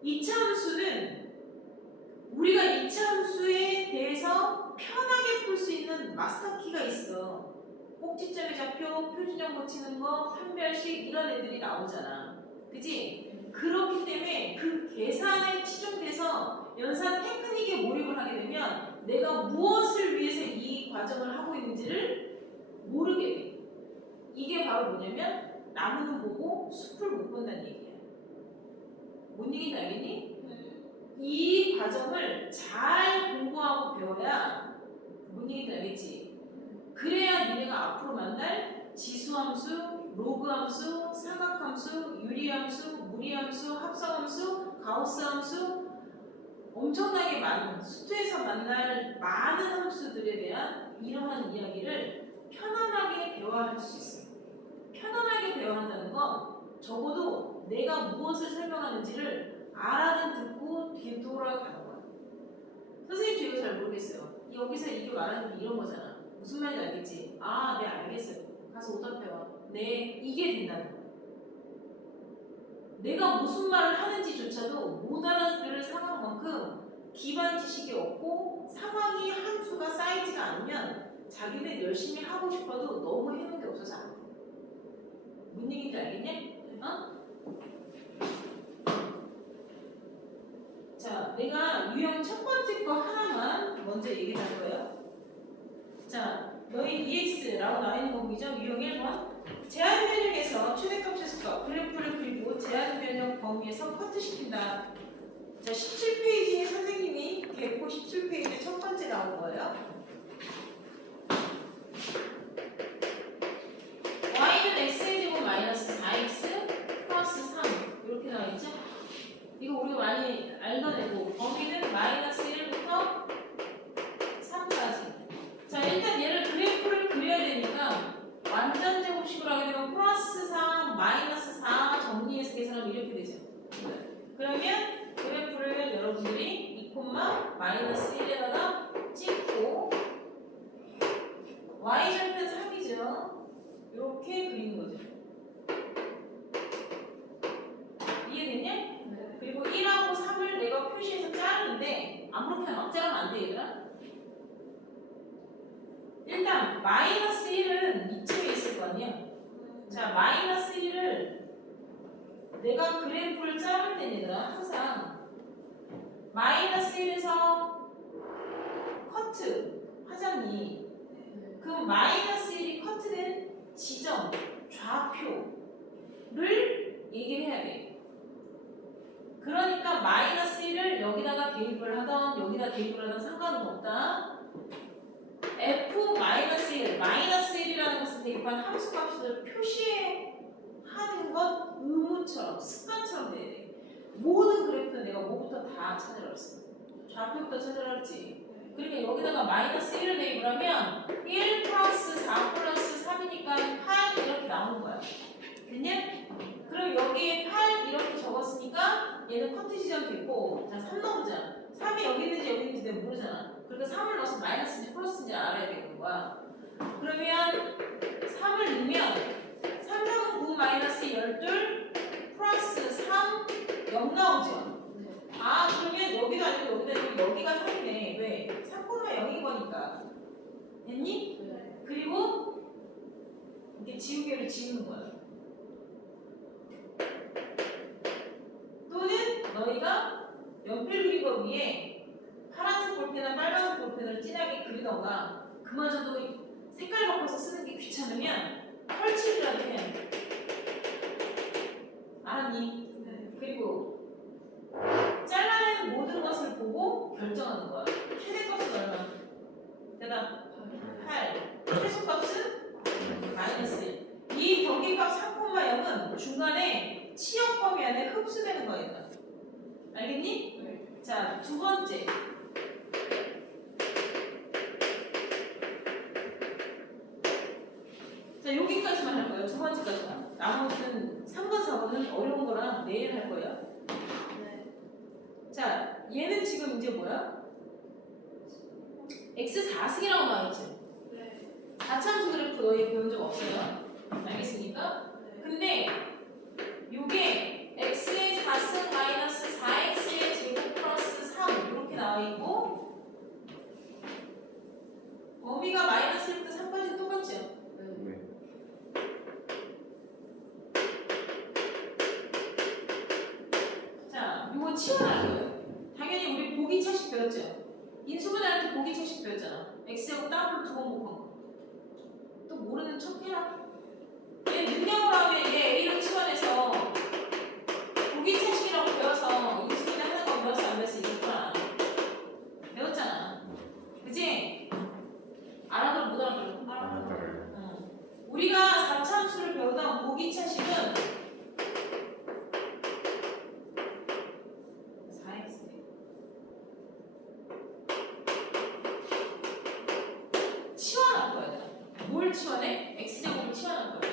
이차 함수는 우리가 이차 함수에 대해서 편하게 풀 수 있는 마스터키가 있어. 꼭지점의 좌표, 표준형 고치는 거, 판별식 이런 애들이 나오잖아. 그지? 그렇기 때문에 그 계산에 치중돼서 연산 테크닉에 몰입을 하게 되면 내가 무엇을 위해서 이 과정을 하고 있는지를 모르게 돼. 이게 바로 뭐냐면 나무는 보고 숲을 못 본다는 얘기야. 뭔 얘기인지 알겠니? 이 과정을 잘 공부하고 배워야 뭔 얘기인지 알겠지? 그래야 니네가 앞으로 만날 지수함수, 로그함수, 삼각함수, 유리함수, 무리함수, 합성함수, 가우스함수 엄청나게 많은 수투에서 만날 많은 함수들에 대한 이러한 이야기를 편안하게 대화할 수 있어요. 편안하게 대화한다는 건 적어도 내가 무엇을 설명하는지를 알아는 듣고 뒤돌아가는 거야. 선생님 저 이거 잘 모르겠어요. 여기서 이게 말하는 게 이런 거잖아. 무슨 말인지 알겠지? 아, 네 알겠어요. 가서 오답해와. 네, 이게 된다는 거야. 내가 무슨 말을 하는지조차도 못 알아들을 상황만큼 기반 지식이 없고 상황이 한 수가 쌓이지가 않으면 자기는 열심히 하고 싶어도 너무 해놓은 게 없어서 안 돼. 뭔 얘기인지 알겠냐? 어? 자, 내가 유형 첫 번째 거 하나만 먼저 얘기할 거예요. 자, 너희 EX라고 나와 있는 거 보이죠? 유형 1번. 제한 변형에서 최대값 최소값 그래프를 그리고 제한 변형 범위에서 커트시킨다. 자, 17페이지에 선생님이 개코 17페이지 첫 번째 나온 거예요. y는 x제곱 마이너스 4x 플러스 3 이렇게 나와 있죠? 이거 우리가 많이 알던 애고 범위는 마이너스 1부터 3까지. 자, 일단 얘를 그래프를 그려야 되니까 완전 제곱식으로 하게 되면 플러스 4, 마이너스 4 정리해서 계산하면 이렇게 되죠. 그러면 그래프를 여러분들이 2, 마이너스 1에다가 찍고 y절편 3이죠. 이렇게 그리는 거죠. 이해됐냐? 네. 그리고 1하고 3을 내가 표시해서 자르는데 아무렇게나 막 자르면 안 돼, 얘들아. 일단 마이너스 1은 이쯤에 있을 거 아니야. 자, 마이너스 1을 내가 그래프를 자를 때 얘들아 항상 마이너스 1에서 커트 하자니 그럼 마이너스 1이 커트된 지점, 좌표를 얘기를 해야 돼. 그러니까 마이너스 1을 여기다가 대입을 하던 여기다 대입을 하던 상관은 없다. f 마이너스 1, 마이너스 1이라는 것을 대입한 함수값을 표시하는 것 의무처럼 습관처럼 돼야 돼. 모든 그래프는 내가 뭐부터 다 찾으라 그랬어. 좌표부터 찾으라 그랬지. 그러니까 여기다가 마이너스 1을 대입을 하면 1 플러스 4 플러스 3이니까 8 이렇게 나오는 거야. 됐냐? 그럼 여기에 8 이렇게 적었으니까 얘는 커트 지점 됐고, 자 3 넣어보자. 3이 여기 있는지 여기 있는지 내가 모르잖아. 그러니까 3을 넣어서 마이너스인지 플러스인지 알아야 되는 거야. 그러면 3을 넣으면 3, 4, 9 마이너스 12 플러스 3 0 나오죠. 아, 그러면 여기도 아니고 여기도 아니고 여기가 3이네. 왜? 3, 0인 거니까. 됐니? 네. 그리고 이렇게 지우개를 지우는 거야. 또는 너희가 연필 그린 거 위에 파란색 볼펜이나 빨간색 볼펜을 진하게 그리던가 그마저도 색깔 바꿔서 쓰는 게 귀찮으면 펼치기라도 해야 돼. 알았니? 네. 그리고 잘라낸 모든 것을 보고 결정하는 거야. 최대값은 얼마? 대답 8. 최소값은 마이너스 1. 이 경계값 3,0은 중간에 치역 범위 안에 흡수되는 거니까. 알겠니? 네. 자, 두 번째. 자, 여기까지만 할 거예요. 두 번째까지만. 나머지는 3번, 4번은 어려운 거랑 내일 할 거예요. 네. 자, 얘는 지금 이제 뭐야? x 4승이라고 나와있지. 네. 4참수 그래프 너희 배운 적 없어요? 알겠습니까? 네. 근데 요게 x의 4승 마이너스 4x의 제곱 플러스 3 이렇게 나와있고 범위가 마이너스 1부터 3까지 똑같죠? 네. 자, 요건 치환하는 거예요. 당연히 우리 보기차식 배웠죠? 인수분해할 때 보기차식 배웠잖아. x하고 더블 두 번 곱한 거. 또 모르는 척 해라. 얘 능력으로 하면 얘 a로 치환해서 보기차식이라고 배워서 인수분해 하는 거 배웠어 안 배웠어 이거구나. 배웠잖아. 그지? 알아들어 못 알아들어? 알아들어요. 우리가 4참수를 배우던 보기차식은 4x 치환한 거야. 뭘 치환해? x제곱을 치환한 거야.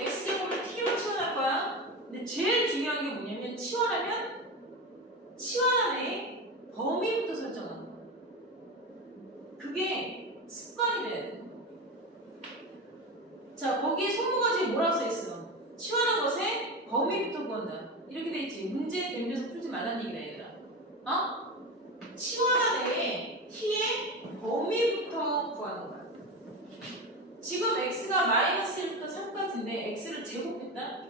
x제곱을 t로 치환할 거야. 근데 제일 중요한 게 뭐냐면 치환하면 치환 안에 범위부터 설정하는 거야. 그게 습관이 돼야 돼. 자, 거기에 손모가지에 뭐라고 써있어? 치환한 것에 범위부터 구한다. 이렇게 돼 있지. 문제 뱀져서 풀지 말라는 얘기다, 얘들아. 어? 치환한 애에 t의 범위부터 구하는 거야. 지금 x가 마이너스 1부터 3까지인데 x를 제곱했다?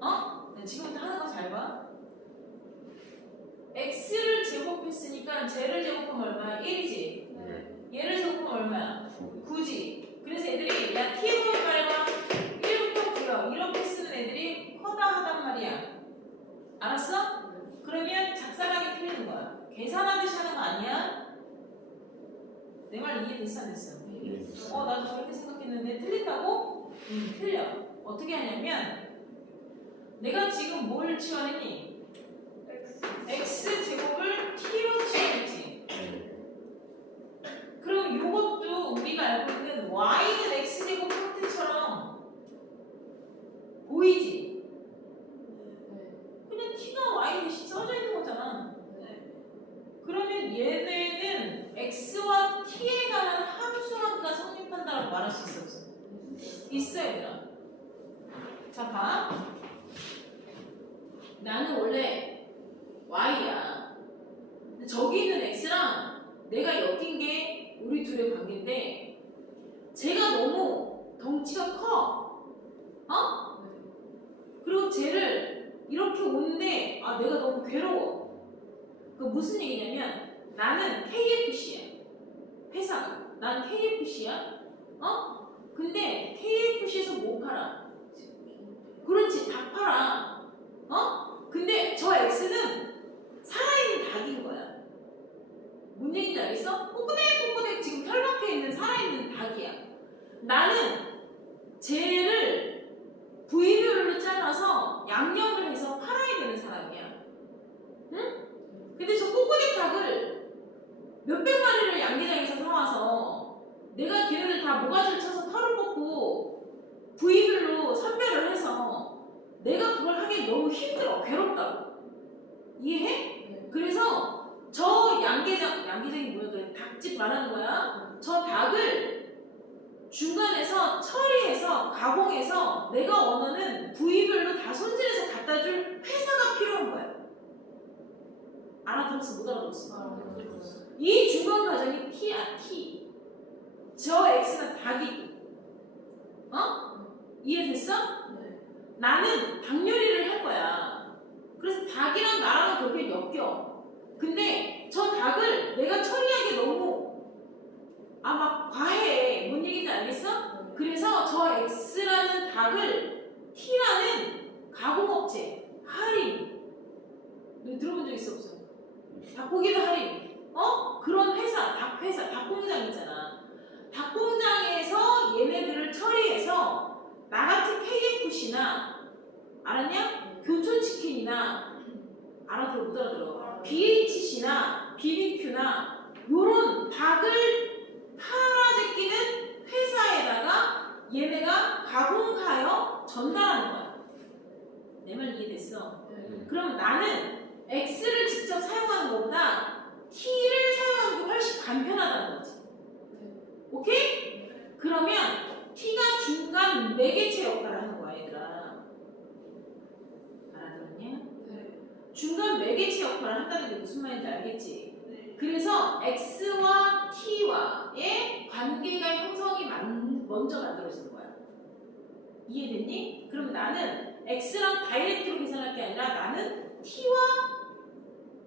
어? 네, 지금부터 하는 거 잘 봐. x를 제곱했으니까 쟤를 제곱하면 얼마야? 1이지. 네. 얘를 제곱하면 얼마야? 9. 9지. 그래서 애들이 야 t의 범위 말해봐. 1부터 9요. 이렇게 쓰는 애들이 허다하단 말이야. 알았어? 그러면 작살나게 틀리는 거야. 계산하듯이 하는 거 아니야? 내 말 이해됐어 안 됐어? 나도 저렇게 생각했는데 틀린다고? 응, 틀려. 어떻게 하냐면 내가 지금 뭘 치환했니? x 제곱을 t로 치환했지. 그럼 이것도 우리가 알고 있는 y는 x제곱 형태처럼 보이지? 그냥 t가 y 대신 써져 있는 거잖아. 그러면 얘네는 x와 t에 관한 함수만가 성립한다고 말할 수 있어 없어? 있어요, 얘들아. 자, 봐. 나는 원래 y야. 근데 저기 있는 x랑 내가 엮인 게 우리 둘의 관계인데 쟤가 너무 덩치가 커. 어? 그리고 쟤를 이렇게 오는데 내가 너무 괴로워. 그 무슨 얘기냐면 나는 KFC야. 회사가. 난 KFC야. 어? 근데 KFC에서 뭐 팔아? 그렇지, 닭 팔아. 어? 근데 저 X는 살아있는 닭인 거야. 뭔 얘기인지 알겠어? 꼬꾸댁 지금 털박혀 있는 살아있는 닭이야. 나는 쟤를 부위별로 잘라서 양념을 해서 팔아야 되는 사람이야. 응? 근데 저 꼬꾸댁 닭을 몇백 마리를 양계장에서 사와서 내가 걔네들 다 모가지를 쳐서 털을 뽑고 부위별로 선별을 해서 내가 그걸 하기 너무 힘들어. 괴롭다고. 이해해? 그래서 저 양계장이 뭐야? 그래, 닭집 말하는 거야. 저 닭을 중간에서 처리해서 가공해서 내가 원하는 부위별로 다 손질해서 갖다 줄 회사가 필요한 거야. 알아들었어? 못 알아들었어? 이 중간 과정이 T야, T. 저 X는 닭이고. 어? 이해됐어? 나는 닭 요리를 할 거야. 그래서 닭이랑 나랑은 결국에 엮여. 근데 저 닭을 내가 처리하기 너무 막 과해. 뭔 얘기인지 알겠어? 그래서 저 X라는 닭을 T라는 가공업체, 할인. 너 들어본 적 있어 없어? 닭고기도 할인. 그런 회사, 닭회사, 닭공장 있잖아. 닭공장에서 얘네들을 처리해서 나 같은 KFC나 알았냐? 교촌치킨이나 알아들어 못 알아들어? BHC나 BBQ나 요런 닭을 팔아제끼는 회사에다가 얘네가 가공하여 전달하는 거야. 내 말 이해됐어? 그럼 나는 X를 직접 사용하는 것보다 T를 사용하는 게 훨씬 간편하다. 오케이? 그러면 t가 중간 매개체 역할을 하는 거야 얘들아. 알아들었냐? 네. 중간 매개체 역할을 한다는 게 무슨 말인지 알겠지? 네. 그래서 x와 t와의 관계가 형성이 먼저 만들어지는 거야. 이해됐니? 그럼 나는 x랑 다이렉트로 계산할 게 아니라 나는 t와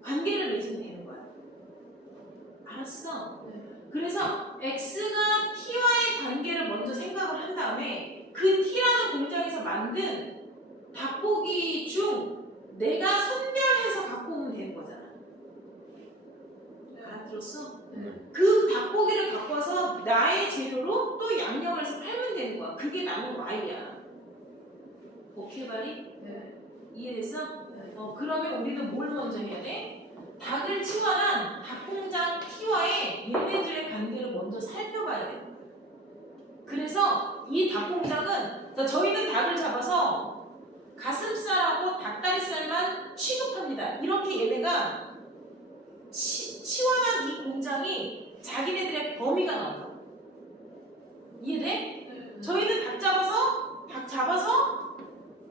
관계를 맺으면 되는 거야. 알았어? 네. 그래서 x가 t와의 관계를 먼저 생각을 한 다음에 그 t라는 공장에서 만든 닭고기 중 내가 선별해서 갖고 오면 되는 거잖아. 알아들었어? 네. 그 닭고기를 갖고 와서 나의 재료로 또 양념을 해서 팔면 되는 거야. 그게 나는 Y야. 오케이, 바리? 네. 이해됐어? 네. 그러면 우리는 뭘 먼저 해야 돼? 닭을 치환한 닭공장 T와의 얘네들의 관계를 먼저 살펴봐야 돼. 그래서 이 닭공장은, 자, 저희는 닭을 잡아서 가슴살하고 닭다리살만 취급합니다. 이렇게 얘네가 치환한 이 공장이 자기네들의 범위가 나온다. 이해돼? 네. 저희는 닭 잡아서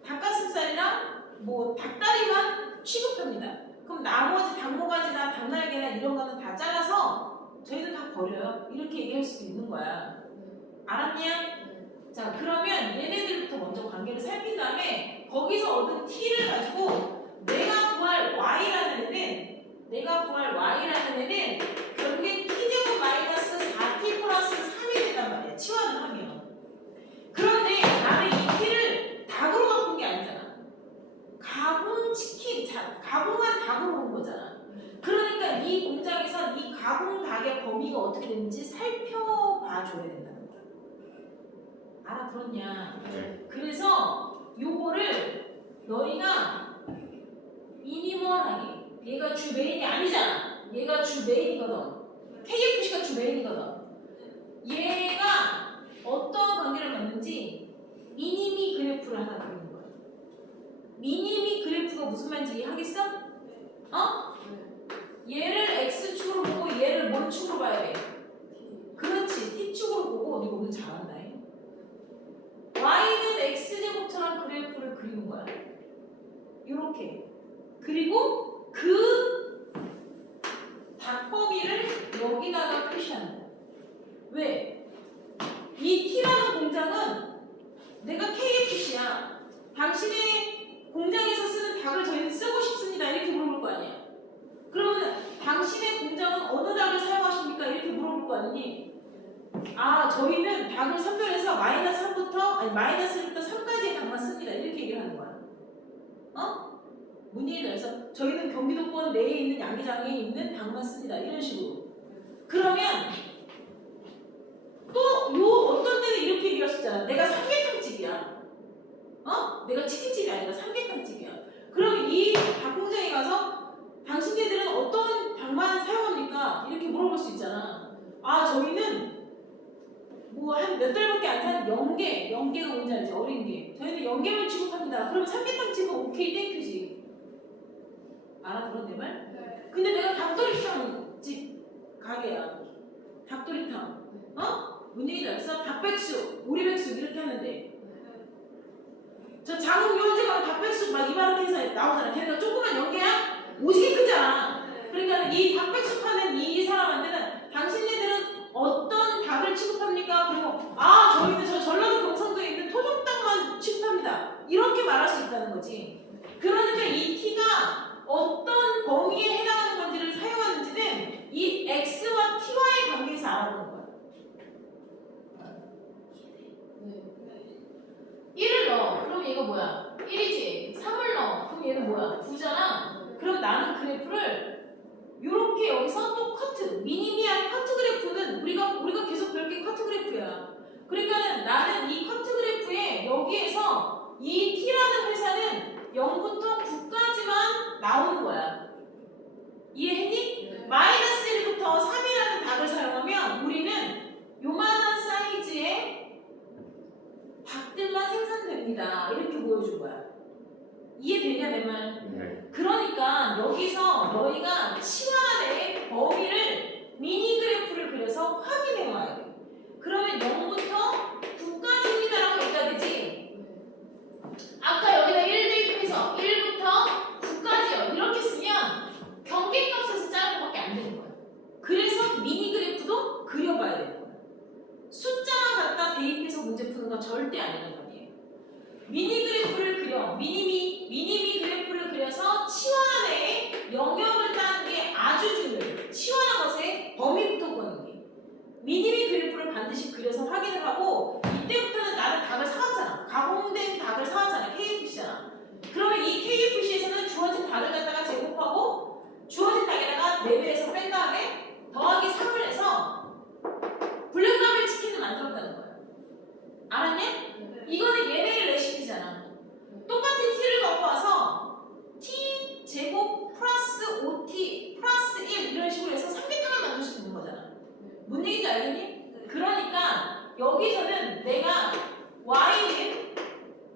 닭가슴살이랑 뭐 닭다리만 취급합니다. 그럼 나머지 닭모가지나 닭날개나 이런 거는 다 잘라서 저희는 다 버려요. 이렇게 얘기할 수도 있는 거야. 알았냐? 네. 자, 그러면 얘네들부터 먼저 관계를 살핀 다음에 거기서 얻은 t를 가지고 내가 구할 y라는 애는 결국에 t제곱 마이너스 4t 플러스 3이 된단 말이야. 치환을 하면. 그런데 나는 이 t를 닭으로 바꾼 게 아니잖아. 가공한 닭으로 온 거잖아. 그러니까 이 공장에서 이 가공 닭의 범위가 어떻게 되는지 살펴봐 줘야 된다는 거야. 알아들었냐? 네. 그래서 요거를 너희가 미니멀하게, 얘가 주 메인이 아니잖아. 얘가 주 메인이거든. KFC가 주 메인이거든. 얘가 어떤 관계를 갖는지 미니미 그래프를 하나 그리는 거야. 미니미 그래프가 무슨 말인지 이해하겠어? 어? 얘를 x축으로 보고 얘를 뭔 축으로 봐야 돼? 그렇지. t축으로 보고 이거 오늘 잘한다. y는 x제곱처럼 그래프를 그리는 거야. 요렇게. 그리고 그 닭범위를 여기다가 표시하는 거야. 왜? 이 t라는 공장은 내가 KFC야. 당신의 공장에서 쓰는 닭을 저희는 쓰고 싶습니다. 이렇게 물어볼 거 아니야. 그러면 당신의 공장은 어느 닭을 사용하십니까? 이렇게 물어볼 거 아니니? 아, 저희는 닭을 선별해서 마이너스 1부터 3까지의 닭만 씁니다. 이렇게 얘기를 하는 거야. 문의에 대해서 저희는 경기도권 내에 있는 양계장에 있는 닭만 씁니다. 이런 식으로. 그러면 또 요 어떤 때는 이렇게 얘기할 수 있잖아. 내가 삼계탕집이야. 내가 치킨집이 아니라 삼계탕집이야. 그럼 이 닭공장에 가서 당신네들은 어떤 닭만 사용합니까? 이렇게 물어볼 수 있잖아. 아, 저희는 뭐 한 몇 달밖에 안 산 영계가 뭔지 알지? 어린 게. 저희는 영계만 취급합니다. 그럼 삼계탕집은 오케이 땡큐지. 알아들었 내 말? 네. 근데 내가 닭도리탕 집 가게야. 닭도리탕. 뭔 얘기인지 알았어? 닭백숙, 오리백숙 이렇게 하는데 저 장흥 요원제 가면 닭백숙 막 이만하게 해서 나오잖아. 걔네가 조그만 영계야? 오지게 크잖아. 그러니까 이 닭백숙 하는 이 사람한테는 당신네들은 어떤 닭을 취급합니까? 그리고 아, 저희는 저 전라도 경상도에 있는 토종닭만 취급합니다. 이렇게 말할 수 있다는 거지. 그러니까 이 t가 어떤 범위에 해당하는 건지를 사용하는지는 이 x와 t와의 관계에서 알아보는 거야. 네. 1을 넣어. 그럼 얘가 뭐야? 1이지. 3을 넣어. 그럼 얘는 뭐야? 9잖아. 그럼 나는 그래프를 이렇게 여기서 또 커트, 미니미한 커트 그래프는 우리가 계속 배울 게 커트 그래프야. 그러니까 나는 이 커트 그래프에 여기에서 이 t라는 회사는 0부터 9까지만 나오는 거야. 이해했니? 네. 마이너스 1부터 3이라는 닭을 사용하면 우리는 요만한 사이즈의 닭들만 생산됩니다. 이렇게 보여준 거야. 이해되냐 내 말? 네. 그러니까 여기서 너희가 치환의 범위를 미니 그래프를 그려서 확인해 와야 돼. 그래서 미니 그래프도 그려봐야 되는 거야. 숫자만 갖다 대입해서 문제 푸는 건 절대 아니란 말이에요. 미니 그래프를 그려. 미니미 그래프를 그려서 치환 내에 영역을 따는 게 아주 중요해요. 치환한 것에 범위부터 보는 게. 미니미 그래프를 반드시 그려서 확인을 하고 이때부터는 나는 닭을 사왔잖아. 가공된 닭을 사왔잖아. KFC잖아. 그러면 이 KFC에서는 주어진 닭을 갖다가 제곱하고 주어진 닭에다가 4배에서 뺀 다음에 더하기 3을 해서 블랙라벨 치킨을 만들었다는 거야. 알았냐? 이거는 얘네의 레시피잖아. 똑같은 t를 갖고 와서 t 제곱 플러스 5t 플러스 1 이런 식으로 해서 삼계탕을 만들 수 있는 거잖아. 뭔 얘기인지 알겠니? 그러니까 여기서는 내가 y는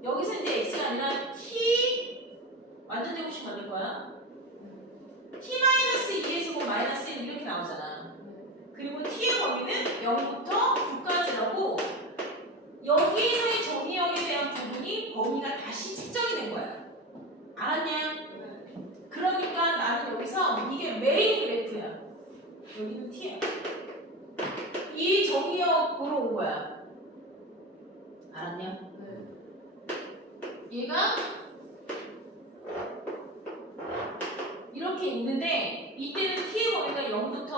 여기서 이제 x가 아니라 t 완전 제곱식 만들 거야. t-2에서 뭐 마이너스 1 이렇게 나오잖아. 그리고 t의 범위는 0부터 9까지라고 여기에서의 정의역에 대한 부분이 범위가 다시 측정이 된 거야. 알았냐? 그러니까 나는 여기서 이게 메인 그래프야. 여기는 t야. 이 정의역으로 온 거야. 알았냐? 얘가 이렇게 있는데 이때는 t의 범위가 0부터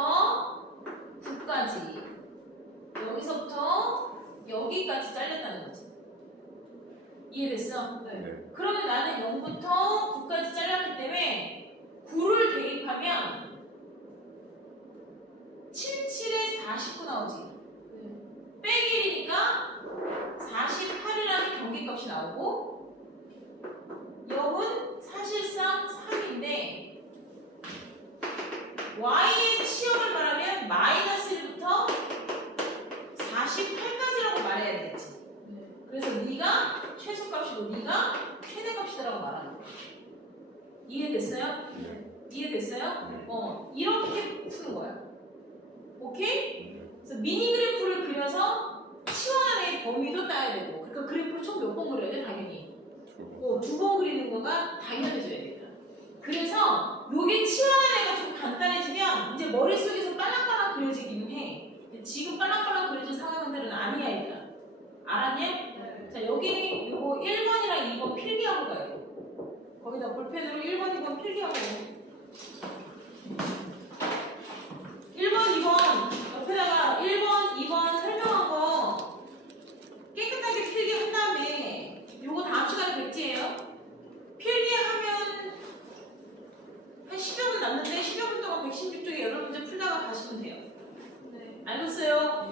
9까지 여기서부터 여기까지 잘렸다는 거지. 이해됐어? 네. 그러면 나는 0부터 9까지 잘렸기 때문에 9를 대입하면 77에 49 나오지. 빼기 1이니까 48이라는 경계값이 나오고 0은 사실상 3인데 y의 치역을 말하면 마이너스 1부터 48까지라고 말해야 되겠지. 그래서 네가 최소값이고 네가 최대값이라고 말하는 거야. 이해됐어요? 네. 이해됐어요? 네. 이렇게 푸는 거야. 오케이? 그래서 미니 그래프를 그려서 치환 안에 범위도 따야 되고, 그러니까 그래프를 총 몇 번 그려야 돼? 당연히 2번 그리는 거가 당연해져야 되다. 그래서 요게 치환 안에가 좀 간단해지면 이제 머릿속에서 빨랑빨랑 그려지기는 해. 지금 빨랑빨랑 그려진 상황들은 아니야, 얘들아. 알았냐? 자, 여기 요거 1번이랑 2번 필기하고 가야 돼. 거기다 볼펜으로 1번, 2번 필기하고 가야 돼. 1번, 2번 옆에다가 1번, 2번 설명한 거 깨끗하게 필기한 다음에 요거 다음 시간에 백지예요. 필기하면 한 10여 분 남는데 10여 분 동안 116쪽에 여러 문제 풀다가 가시면 돼요. 알겠어요?